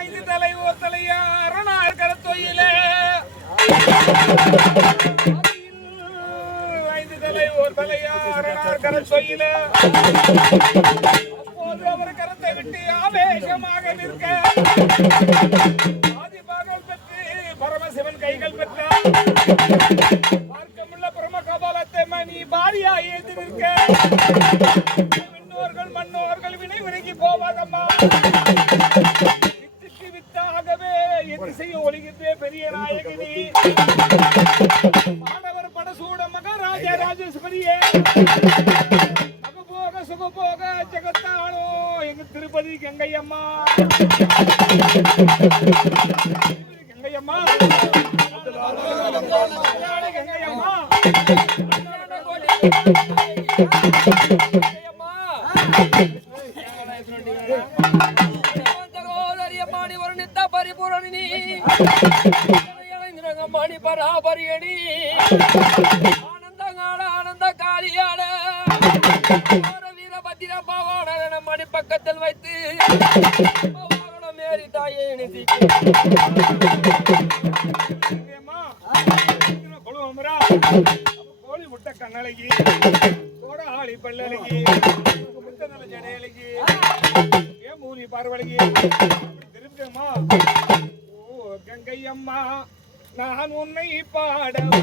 ஐந்து தலை ஓர் தலையாரனார் கரத்தொயில ஐந்து தலை ஓர் தலையாரனார் கரத்தொயில அப்போது அவர் கரத்தை விட்டு ஆவேசமாக நிற்க ஆதிபாகம் பெற்று பரமசிவன் கைகள் பெற்றார். மார்க்கமுள்ள பிரம கபாலத்தை மணி பாரியா ஏற்று நிற்க விண்ணோர்கள் மன்னோர்கள் வினை விலகி போவாதம்மா. வித்துக்கு வித்தாகவே எது செய்ய ஒளிகின்றே பெரிய நாயகினி மாணவர் படசூட மகாராஜா ராஜேஸ்வரியே மகபோக சுகபோக ஜெகத்தானோ எங்க திருப்பதி கங்கையம்மா. கங்கையம்மா கங்கையம்மா சகோதரியம்மாடி ஒரு நித்த பரிபூரணி மணி பராபரியணி ஆனந்தங்கால ஆனந்த காளியால வீரபத்திர பவான மணி பக்கத்தில் வைத்து மேரி தாயை கோழி முட்டை கண்ணழகி கோட ஆளி பல்லழகி முத்தநல ஜடையழகி ஏன் மூலி பார்வழகி திருப்பமா. ஓ கங்கையம்மா நான் உன்னை பாடவா